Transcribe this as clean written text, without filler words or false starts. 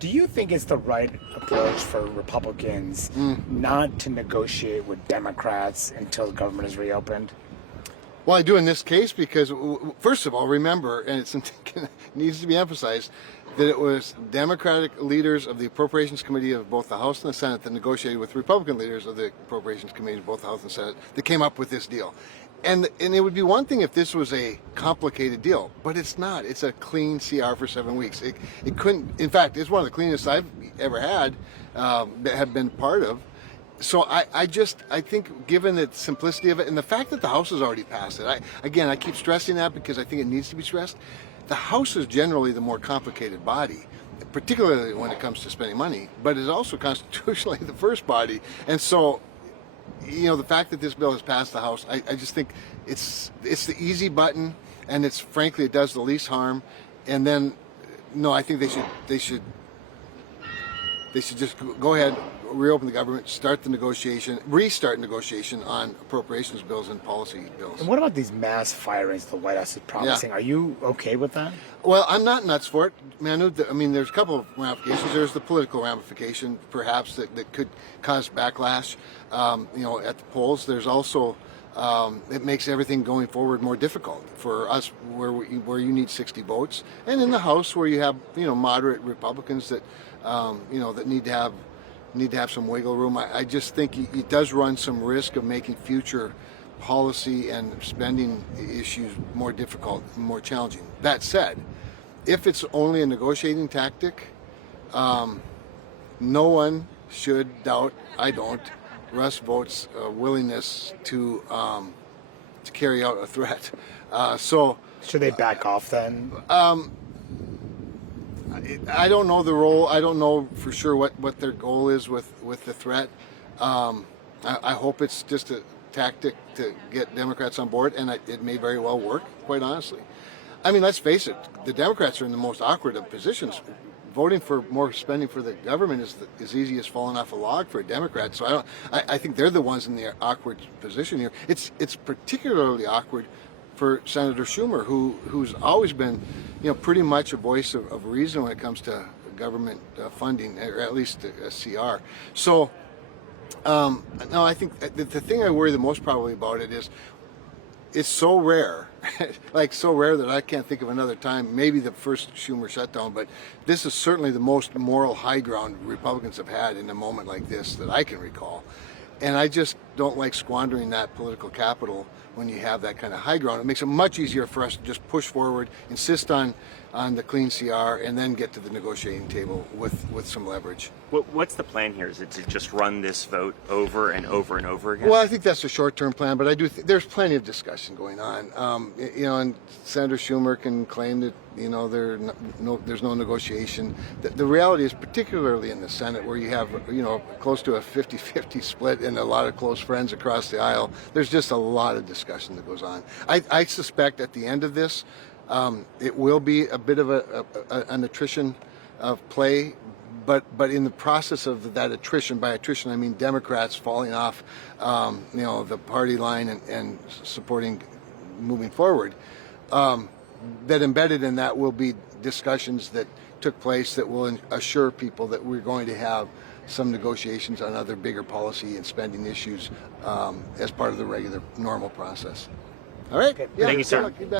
Do you think it's the right approach for Republicans not to negotiate with Democrats until the government is reopened? Well, I do in this case because, first of all, remember, and it needs to be emphasized, that it was Democratic leaders of the Appropriations Committee of both the House and the Senate that negotiated with Republican leaders of the Appropriations Committee of both the House and Senate that came up with this deal. And it would be one thing if this was a complicated deal, but it's not. It's a clean CR for 7 weeks. It couldn't, in fact, it's one of the cleanest I've ever had, have been part of. So I think given the simplicity of it and the fact that the House has already passed it, I keep stressing that because I think it needs to be stressed. The House is generally the more complicated body, particularly when it comes to spending money, but is also constitutionally the first body. And so, the fact that this bill has passed the House, I just think it's the easy button, and frankly it does the least harm. And then, no, I think they should just go ahead, reopen the government, restart negotiation on appropriations bills and policy bills. And what about these mass firings the White House is promising? Yeah. Are you okay with that? Well, I'm not nuts for it, Manu. I mean, there's a couple of ramifications. There's the political ramification, perhaps, that could cause backlash, at the polls. There's also, it makes everything going forward more difficult for us where you need 60 votes. And in the House where you have, moderate Republicans that, that need to have some wiggle room. I just think it does run some risk of making future policy and spending issues more difficult and more challenging. That said, if it's only a negotiating tactic, no one should doubt, I don't, Russ Vought's willingness to carry out a threat. Should they back off then? I don't know the role. I don't know for sure what their goal is with the threat. I hope it's just a tactic to get Democrats on board, and it may very well work, quite honestly. I mean, let's face it, the Democrats are in the most awkward of positions. Voting for more spending for the government is as easy as falling off a log for a Democrat. So I think they're the ones in the awkward position here. It's particularly awkward for Senator Schumer, who's always been, pretty much a voice of reason when it comes to government funding, or at least a CR. So, no, I think the thing I worry the most probably about it is it's so rare, so rare that I can't think of another time, maybe the first Schumer shutdown, but this is certainly the most moral high ground Republicans have had in a moment like this that I can recall. And I just don't like squandering that political capital when you have that kind of high ground. It makes it much easier for us to just push forward, insist on the clean CR, and then get to the negotiating table with some leverage. What's the plan here? Is it to just run this vote over and over and over again? Well, I think that's a short-term plan, but I do think there's plenty of discussion going on. And Senator Schumer can claim that there's no negotiation. The reality is, particularly in the Senate, where you have close to a 50-50 split and a lot of close friends across the aisle, there's just a lot of discussion that goes on. I suspect at the end of this, it will be a bit of an attrition of play, but in the process of that attrition, by attrition I mean Democrats falling off, the party line and supporting moving forward. That embedded in that will be discussions that took place that will assure people that we're going to have some negotiations on other bigger policy and spending issues as part of the regular normal process. All right. Okay. Thank you, sir.